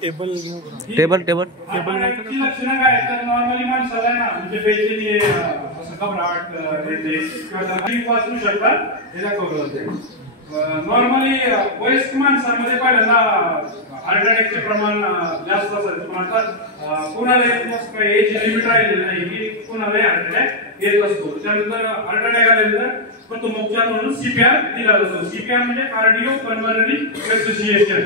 Table table table लक्षणं काय तर नॉर्मली माणसाला ना म्हणजे बेचैनी असं घबराहट येते किंवा वाचू शकतात हे दाखवलं होते. नॉर्मली वयस्क माणसांमध्ये पहिल्यांदा हार्ट अटॅकचे प्रमाण जास्त असायचं पण आता कोणाला येत नसतं काही एज लिमिट राहिलेलं नाही की कोणालाही हार्ट अटॅक येत असतो. त्यानंतर हार्ट अटॅक आल्यानंतर प्रथमोपचार म्हणून सीपीआर दिला जातो. सीपीआर म्हणजे cardio pulmonary resuscitation.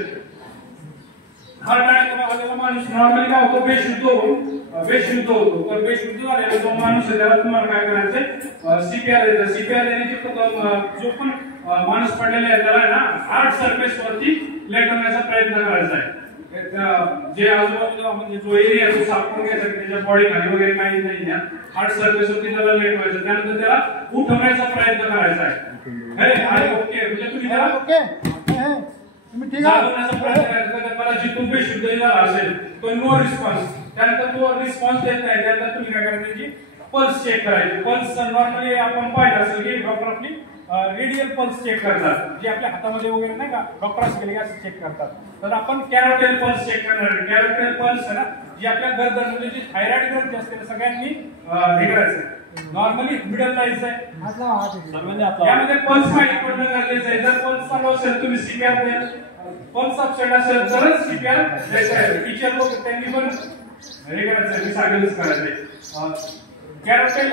Heart attack माणूस नॉर्मली काय होतो बेशुद्ध होतो तर बेशुद्ध झालेला जो माणूस आहे त्याला तुम्हाला काय करायचं सीपीआर देतं. सीपीआर देण्याची जो पण माणूस पडलेला आहे त्याला ना हार्ट सरफेस वरती लेटवण्याचा प्रयत्न करायचा आहे. जे आजूबाजूला म्हणजे जो एरिया तो साफ करून घ्यायचा त्याच्या बॉडी खाली वगैरे काही नाही हार्ट सरफेस वरती त्याला लेटवायचं. त्यानंतर त्याला उठवण्याचा प्रयत्न करायचा आहे. ओके म्हणजे तुम्ही त्याला जागवण्याचा प्रयत्न करायचा. त्याला जिथून बेशुद्ध झाला असेल तो नो रिस्पॉन्स त्यानंतर तो रिस्पॉन्स देत नाही त्यानंतर तुम्ही काय करायचं त्याची पल्स चेक करायची. पल्स नॉर्मली आपण पाहिलं असेल की डॉक्टर आपली रेडियल पल्स चेक करतात जे आपल्या हातामध्ये वगैरे नाही का डॉक्टर असले असं चेक करतात. तर आपण कॅरोटेल पल्स चेक करणार. कॅरोटेल पल्स आहे ना जी आपल्या गर्दन म्हणजे जी थायरॉइड ग्रंथी असते सगळ्यांनी हे करायचं नॉर्मली मिडल लाईन्स आहे यामध्ये पल्स माहिती पडणं गरजेचं आहे. जर पल्स चालू असेल तुम्ही सीपीआर द्याल पल्स अपसेट असेल तरच सीपीआर द्यायचं आहे. टीचर लोक त्यांनी पण हे करायचं मी सांगेलच करायचंय. कॅरोटेल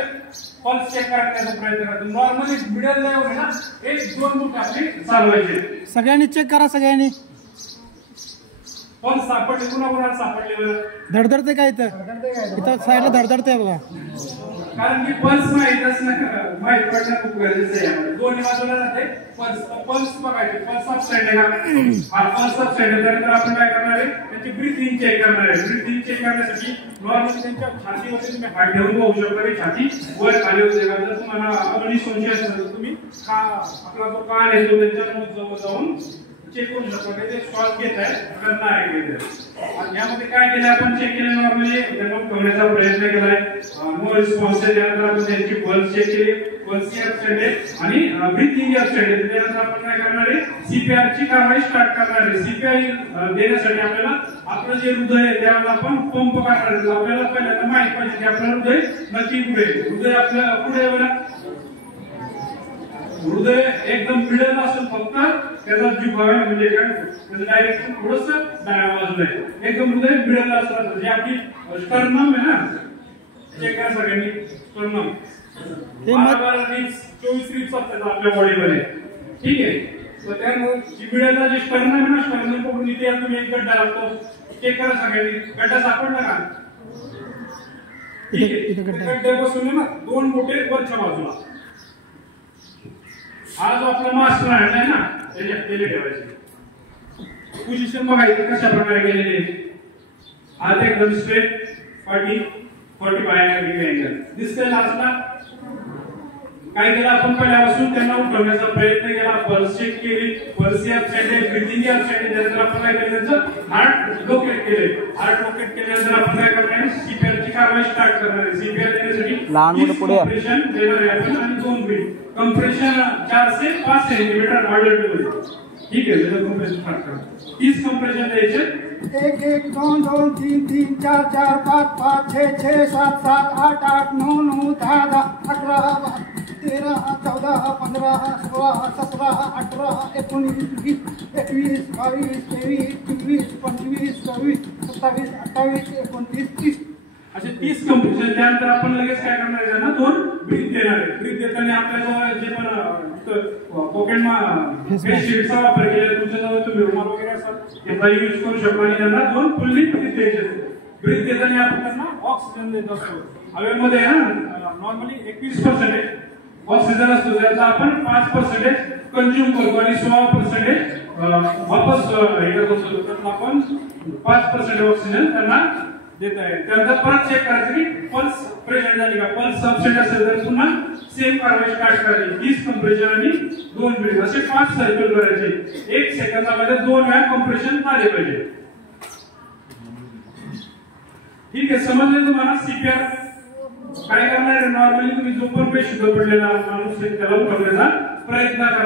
पल्स चेक करण्याचा प्रयत्न करतो. नॉर्मली मिडल लेवल ना 1-2 मिनिट आपली चालवायचे. सगळ्यांनी चेक करा. सगळ्यांनी पल्स सापडले कुणाला सापडले बरं धडधडते काय इथं साईडला धडधडते बघा कारण की पल्स माहित पडणं खूप गरजेचं आहे. दोन्ही बाजूला जाते पल्स बघायचे. पल्स अपसाइड आहे का पल्स अपसाइड आहे त्यानंतर आपण काय करणार आहे त्यांची ब्रीथिंग चेक करणार आहे. ब्रीथिंग चेक करण्यासाठी नॉर्मली त्यांच्या छातीवरती तुम्ही हात ठेवून बघू शकता की छाती वर खाली होते का. जर तुम्हाला अगदी संशय असेल तर तुम्ही आपला जो कान आहे तो त्यांच्या जवळ जाऊन चेक करू शकतो की ते श्वास घेत आहे का नाही घेत आहे. यामध्ये काय केलं आपण चेक केलं नॉर्मली त्यांना ठेवण्याचा प्रयत्न केलाय नो रिस्पॉन्स आहे. त्यानंतर आपण त्यांची पल्स चेक केली पल्स अपसाइड आहे आणि ब्रीथिंग अपसाइड आहे. त्यानंतर आपण काय करणार आहे सीपीआर ची कारवाई स्टार्ट करणार आहे. सीपीआर देण्यासाठी आपल्याला आपलं जे हृदय आहे त्याला आपण पंप करणार आहे. आपल्याला पहिल्यांदा माहित पाहिजे की आपलं हृदय नक्की कुठे हृदय आपल्या पुढे हृदय एकदम मिडल असेल फक्त त्याचा जीव म्हणजे काय त्याचं डायरेक्शन थोडस डाव्या बाजूला आहे. एकदम हृदय मिडल असतात जे आपली स्टर्नम आहे ना चेक करा सगळ्यांनी स्टर्नम 24 रिप्स असतात आपल्या बॉडीमध्ये ठीक आहे. तर त्यानंतर जी मिडलला जी स्टर्नम आहे ना स्टर्नम पकडून इथे तुम्ही एक गड्डा लागतो चेक करा सगळ्यांनी गड्डा सापडला का ठीक आहे. गड्ड्यापासून ना 2 बोटे वरच्या बाजूला हा जो आपला मास्टर आहे ना त्याच्यात केले ठेवायचे. पोझिशन बघायची कशा प्रकारे गेलेले हात एकदम स्ट्रेट 45 डिग्री अँगल दिसतंय लास्टला. काय केलं आपण पहिल्यापासून त्यांना उठवण्याचा प्रयत्न केला. पल्स चेक केली पल्स अपसाइड आहे ब्रीथिंग अपसाइड आहे. त्यानंतर आपण काय केलं त्यांचं हार्ट लोकेट केले. हार्ट लोकेट केल्यानंतर आपण काय करणार आहे सीपीआर ची कारवाई स्टार्ट करणार आहे. सीपीआर देण्यासाठी कंप्रेशन देणार आहे आपण आणि 2 ब्रीथ कंप्रेशन 4 से 5 सेंटीमीटर ऑर्डर ठीक आहे. त्याचं कंप्रेशन स्टार्ट करा. 30 कंप्रेशन द्यायचे 1 1 2 2 3 3 4 4 5 5 6 6 7 7 8 8 9 9 10 10 11 13 14 15 16 17 18 19 20 21 22 23 24 25 26 27 28 29 30 असे 30 कंप्रेशन. त्यानंतर आपण लगेच काय करणार आहे ना 2 ब्रीथ देणार आहे. ब्रीथ देताना आपल्याजवळ जे पण पॉकेट शीटचा वापर केला तुमच्याजवळ तुम्ही रुमाल वगैरे असतात त्याचा यूज करू शकतो आणि त्यांना 2 फुल्ली ब्रीथ द्यायचे. ब्रीथ देताना आपण त्यांना ऑक्सिजन देत असतो. हवेमध्ये ना नॉर्मली 21% ऑक्सिजन असतो त्याचा आपण 5% कंझ्युम करतो आणि 16% वापस हे करत असतो. तर आपण 5% ऑक्सिजन त्यांना देत आहे. त्यानंतर परत चेक करायचं की पल्स प्रेशर झाली का. पल्स अपसेट असेल तर पुन्हा सेम कारवाई स्टार्ट करायची. 30 कंप्रेशन आणि 2 ब्रीथ असे 5 सायकल करायचे. 1 सेकंदामध्ये 2 वेळा कंप्रेशन झाले पाहिजे. ठीक आहे समजले तुम्हाला. सीपीआर काय करणार नॉर्मली तुम्ही जो पण बेशुद्ध पडलेला माणूस त्याला उठवण्याचा प्रयत्न करा.